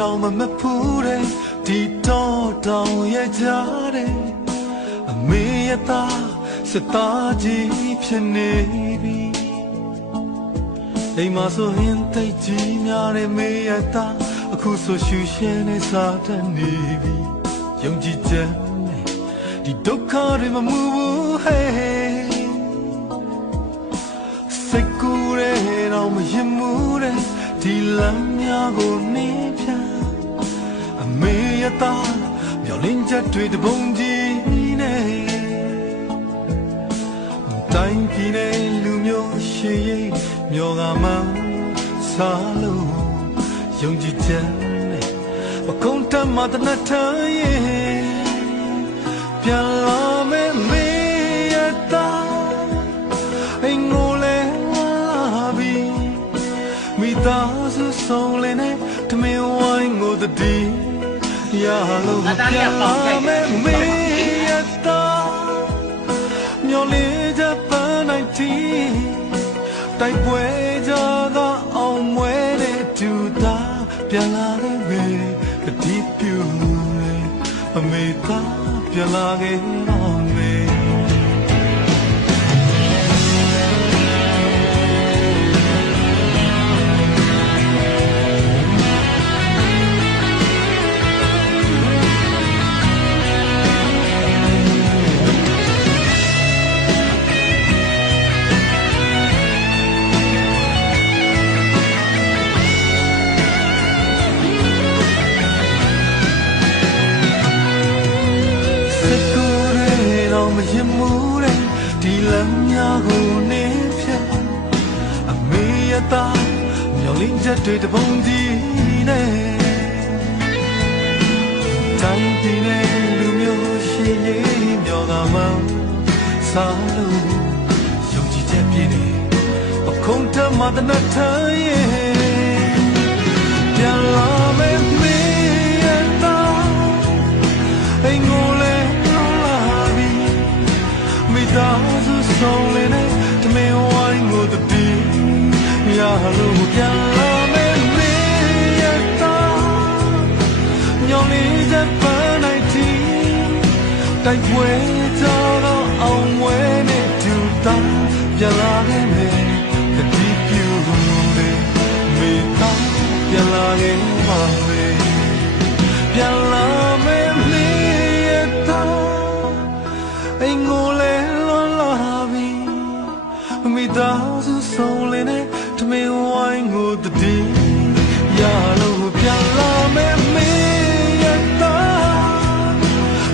တော့မမဖူးတဲ့ဒီတော့တောင်ရဲ့ကြတဲ့အမေရသားစသားကြီးဖြစ်နေပြီအိမ်မှာဆိုရင်တိတ်ကြီးများတဲ့မေရသားအခုဆိုရှူရှဲနေစားတတ်နေပြီယုံကြည်ချက်နဲ့ဒီဒုက္ခတွေမမှုဘူးဟဲ့စိတ်ကူးတဲ့တော့မရင်မှုတဲ့ ဒီလမ်းများကိုနေပြန်အမေရသားမျောလင်းချက်တွေတပုံကြီးနဲ့တိုင်းပြည်နဲ့လူမျိုးရှိရင်မျောကမှစားလို့ယုံကြည်ချက်နဲ့ပကုံးတတ်မှတနတ်ထရဲ့ပြန်လာ ဝိုင်းကိုတတိရလို့ပြန်လာမယ်မေရတာမျောလေးချက်ပန်းနိုင်တီတိုက်ပွဲကြကအောင်မွဲတဲ့သူသားပြန်လာခဲ့မေကတိပြုလေအမေသားပြန်လာခဲ့ပါ တော့မရင်မှုတဲ့ဒီလမ်းများကိုနေဖြတ်အမေရသားမျောလင်းချက်တွေတပုံကြီးနဲ့တိုင်းပြည်နဲ့လူမျိုးရှိရင်မျောကမှစားလို့ယုံကြည်ချက်ပြည့်နေအခုံးထမတနထရဲ့ လို့ပြန်လာမယ်မေရတာညောင်လေးချက်ပန်းနိုင်တီတိုက်ပွဲကြတော့အောင်ဝဲနဲ့တူတာပြန်လာခဲ့မယ်ကတိပြုလေမိသားပြန်လာခဲ့ပါမယ်ပြန် စုဆုံးလင်းနဲ့တမင်ဝိုင်းကိုတတိရလို့ပြန်လာမယ်မေရတာ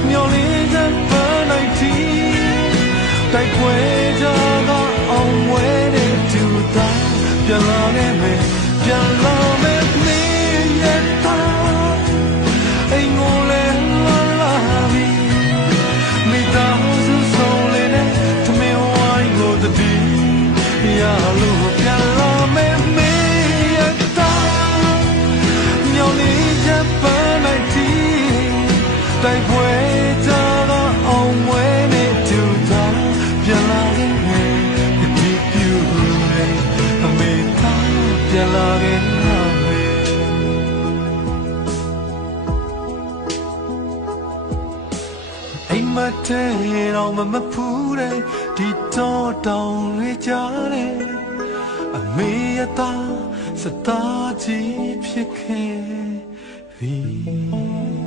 မျောလေးတဲ့ပန်းနိုင်တီတိုက်ပွဲကြကအောင်ဝဲတဲ့သူသားပြန်လာခဲ့မယ်ပြန်လာမယ်မေရတာ မယ်ဒီပြူလေးအမေသားပြန်လာခဲ့မယ်အိမ်မထဲတော့မမဖူးတဲ့ဒီတော့တောင်လေးကြတဲ့အမေရသားစတားကြီးဖြစ်ခဲ့ 你。